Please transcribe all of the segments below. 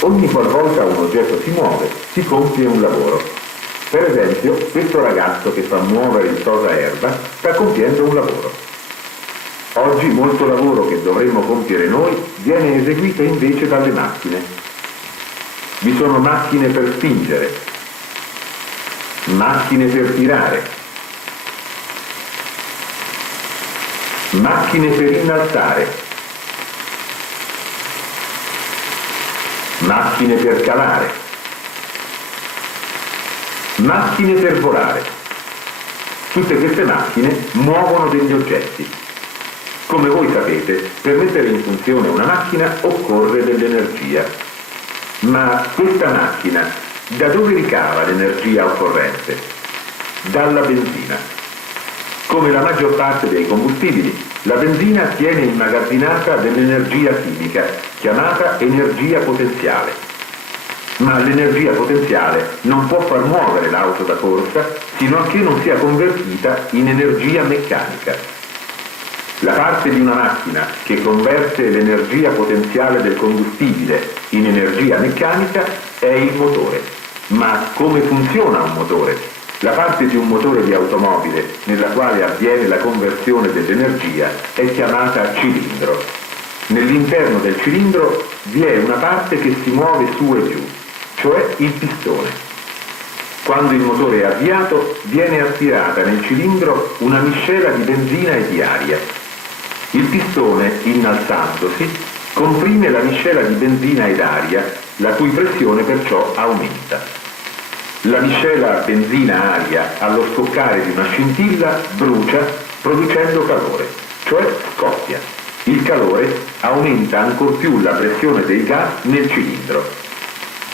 Ogni qualvolta un oggetto si muove, si compie un lavoro. Per esempio, questo ragazzo che fa muovere il tosaerba sta compiendo un lavoro. Oggi molto lavoro che dovremmo compiere noi viene eseguito invece dalle macchine. Vi sono macchine per spingere, macchine per tirare, macchine per innalzare, macchine per calare, macchine per volare. Tutte queste macchine muovono degli oggetti. Come voi sapete, per mettere in funzione una macchina occorre dell'energia. Ma questa macchina da dove ricava l'energia occorrente? Dalla benzina. Come la maggior parte dei combustibili, la benzina tiene immagazzinata dell'energia chimica, chiamata energia potenziale. Ma l'energia potenziale non può far muovere l'auto da corsa sino a che non sia convertita in energia meccanica. La parte di una macchina che converte l'energia potenziale del combustibile in energia meccanica è il motore. Ma come funziona un motore? La parte di un motore di automobile nella quale avviene la conversione dell'energia è chiamata cilindro. Nell'interno del cilindro vi è una parte che si muove su e giù, cioè il pistone. Quando il motore è avviato, viene aspirata nel cilindro una miscela di benzina e di aria. Il pistone, innalzandosi, comprime la miscela di benzina ed aria, la cui pressione perciò aumenta. La miscela benzina-aria, allo scoccare di una scintilla, brucia producendo calore, cioè scoppia. Il calore aumenta ancor più la pressione dei gas nel cilindro.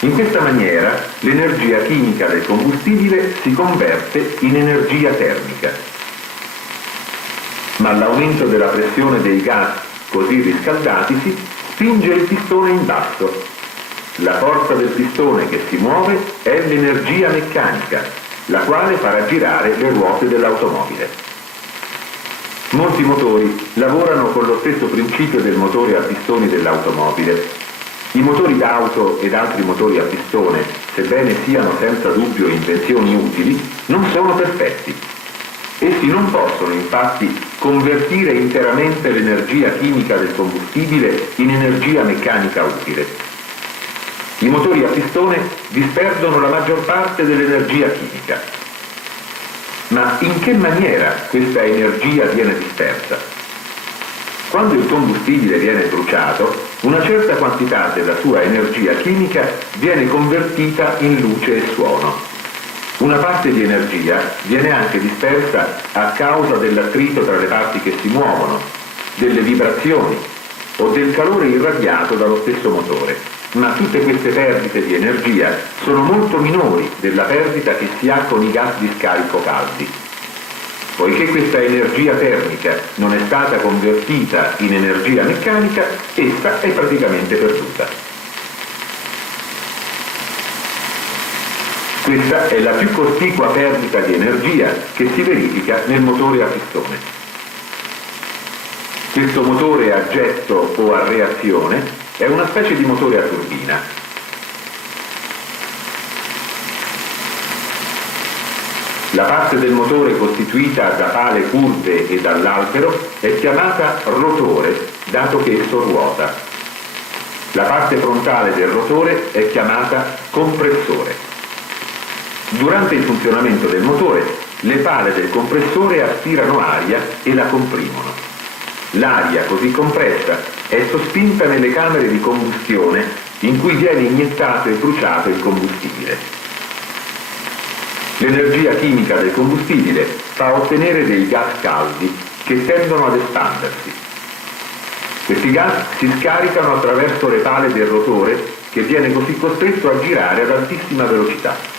In questa maniera l'energia chimica del combustibile si converte in energia termica. Ma l'aumento della pressione dei gas così riscaldatisi spinge il pistone in basso. La forza del pistone che si muove è l'energia meccanica, la quale farà girare le ruote dell'automobile. Molti motori lavorano con lo stesso principio del motore a pistoni dell'automobile. I motori d'auto ed altri motori a pistone, sebbene siano senza dubbio invenzioni utili, non sono perfetti. Essi non possono infatti convertire interamente l'energia chimica del combustibile in energia meccanica utile. I motori a pistone disperdono la maggior parte dell'energia chimica. Ma in che maniera questa energia viene dispersa? Quando il combustibile viene bruciato, una certa quantità della sua energia chimica viene convertita in luce e suono. Una parte di energia viene anche dispersa a causa dell'attrito tra le parti che si muovono, delle vibrazioni o del calore irradiato dallo stesso motore. Ma tutte queste perdite di energia sono molto minori della perdita che si ha con i gas di scarico caldi. Poiché questa energia termica non è stata convertita in energia meccanica, essa è praticamente perduta. Questa è la più cospicua perdita di energia che si verifica nel motore a pistone. Questo motore a getto o a reazione è una specie di motore a turbina. La parte del motore costituita da pale curve e dall'albero è chiamata rotore, dato che esso ruota. La parte frontale del rotore è chiamata compressore. Durante il funzionamento del motore, le pale del compressore aspirano aria e la comprimono. L'aria così compressa è sospinta nelle camere di combustione in cui viene iniettato e bruciato il combustibile. L'energia chimica del combustibile fa ottenere dei gas caldi che tendono ad espandersi. Questi gas si scaricano attraverso le pale del rotore che viene così costretto a girare ad altissima velocità.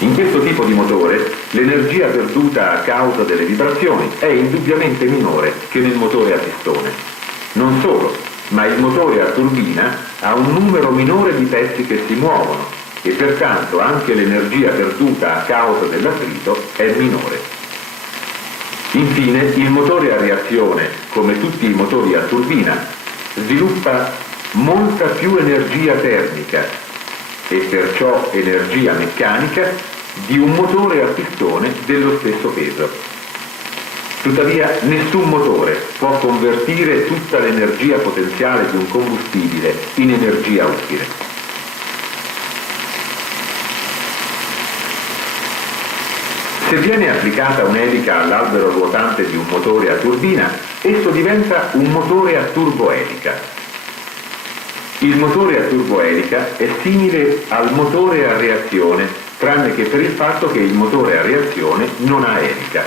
In questo tipo di motore l'energia perduta a causa delle vibrazioni è indubbiamente minore che nel motore a pistone. Non solo, ma il motore a turbina ha un numero minore di pezzi che si muovono e pertanto anche l'energia perduta a causa dell'attrito è minore. Infine, il motore a reazione, come tutti i motori a turbina, sviluppa molta più energia termica e perciò energia meccanica di un motore a pistone dello stesso peso. Tuttavia nessun motore può convertire tutta l'energia potenziale di un combustibile in energia utile. Se viene applicata un'elica all'albero ruotante di un motore a turbina, esso diventa un motore a turboelica. Il motore a turboelica è simile al motore a reazione, tranne che per il fatto che il motore a reazione non ha elica.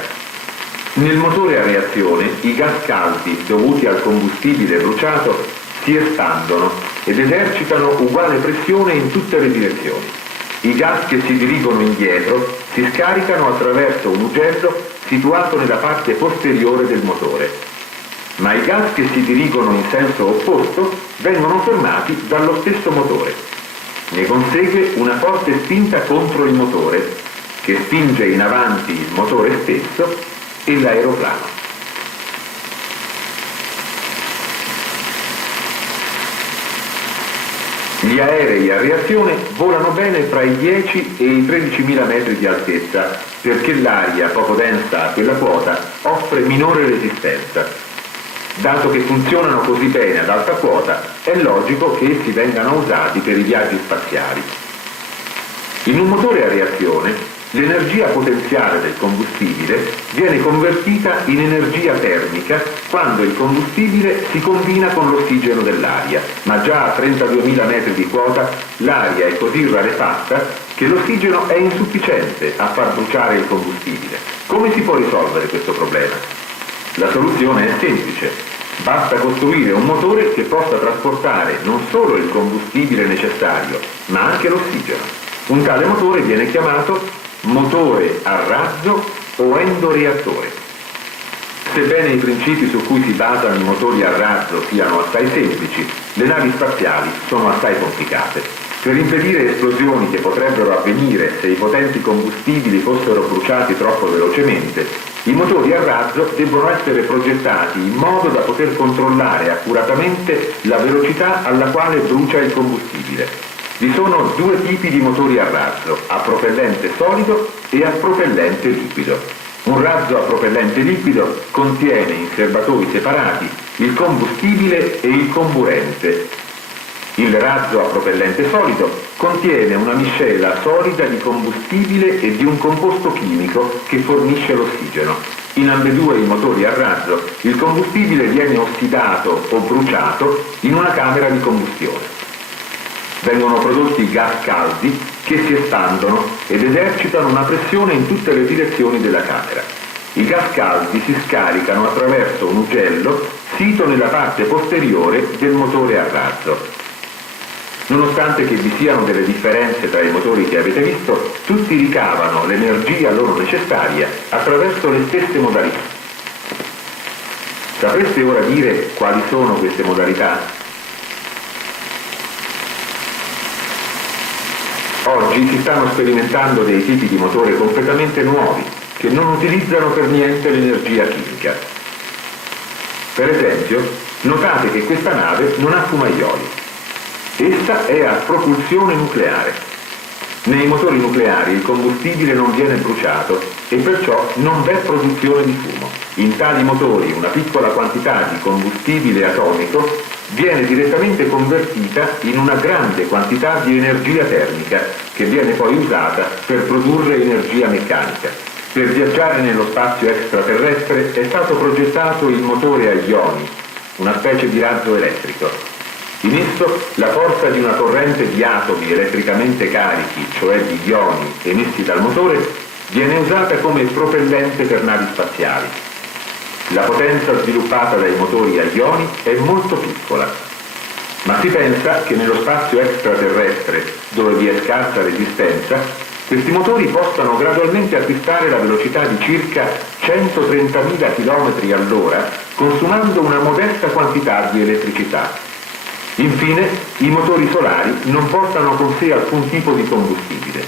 Nel motore a reazione i gas caldi dovuti al combustibile bruciato si espandono ed esercitano uguale pressione in tutte le direzioni. I gas che si dirigono indietro si scaricano attraverso un ugello situato nella parte posteriore del motore, ma i gas che si dirigono in senso opposto vengono fermati dallo stesso motore. Ne consegue una forte spinta contro il motore, che spinge in avanti il motore stesso e l'aeroplano. Gli aerei a reazione volano bene fra i 10 e i 13.000 metri di altezza, perché l'aria poco densa a quella quota offre minore resistenza. Dato che funzionano così bene ad alta quota, è logico che essi vengano usati per i viaggi spaziali. In un motore a reazione, l'energia potenziale del combustibile viene convertita in energia termica quando il combustibile si combina con l'ossigeno dell'aria, ma già a 32.000 metri di quota l'aria è così rarefatta che l'ossigeno è insufficiente a far bruciare il combustibile. Come si può risolvere questo problema? La soluzione è semplice. Basta costruire un motore che possa trasportare non solo il combustibile necessario, ma anche l'ossigeno. Un tale motore viene chiamato motore a razzo o endoreattore. Sebbene i principi su cui si basano i motori a razzo siano assai semplici, le navi spaziali sono assai complicate. Per impedire esplosioni che potrebbero avvenire se i potenti combustibili fossero bruciati troppo velocemente, i motori a razzo debbono essere progettati in modo da poter controllare accuratamente la velocità alla quale brucia il combustibile. Vi sono due tipi di motori a razzo, a propellente solido e a propellente liquido. Un razzo a propellente liquido contiene in serbatoi separati il combustibile e il comburente. Il razzo a propellente solido contiene una miscela solida di combustibile e di un composto chimico che fornisce l'ossigeno. In ambedue i motori a razzo il combustibile viene ossidato o bruciato in una camera di combustione. Vengono prodotti gas caldi che si espandono ed esercitano una pressione in tutte le direzioni della camera. I gas caldi si scaricano attraverso un ugello sito nella parte posteriore del motore a razzo. Nonostante che vi siano delle differenze tra i motori che avete visto, tutti ricavano l'energia loro necessaria attraverso le stesse modalità. Sapreste ora dire quali sono queste modalità? Oggi si stanno sperimentando dei tipi di motore completamente nuovi, che non utilizzano per niente l'energia chimica. Per esempio, notate che questa nave non ha fumaioli. Essa è a propulsione nucleare. Nei motori nucleari il combustibile non viene bruciato e perciò non v'è produzione di fumo. In tali motori una piccola quantità di combustibile atomico viene direttamente convertita in una grande quantità di energia termica che viene poi usata per produrre energia meccanica. Per viaggiare nello spazio extraterrestre è stato progettato il motore a ioni, una specie di razzo elettrico. In esso la forza di una corrente di atomi elettricamente carichi, cioè di ioni emessi dal motore, viene usata come propellente per navi spaziali. La potenza sviluppata dai motori a ioni è molto piccola, ma si pensa che nello spazio extraterrestre, dove vi è scarsa resistenza, questi motori possano gradualmente acquistare la velocità di circa 130.000 km all'ora, consumando una modesta quantità di elettricità. Infine, i motori solari non portano con sé alcun tipo di combustibile.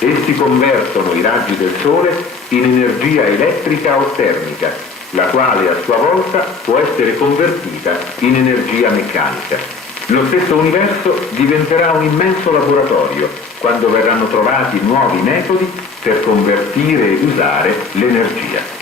Essi convertono i raggi del Sole in energia elettrica o termica, la quale a sua volta può essere convertita in energia meccanica. Lo stesso universo diventerà un immenso laboratorio quando verranno trovati nuovi metodi per convertire ed usare l'energia.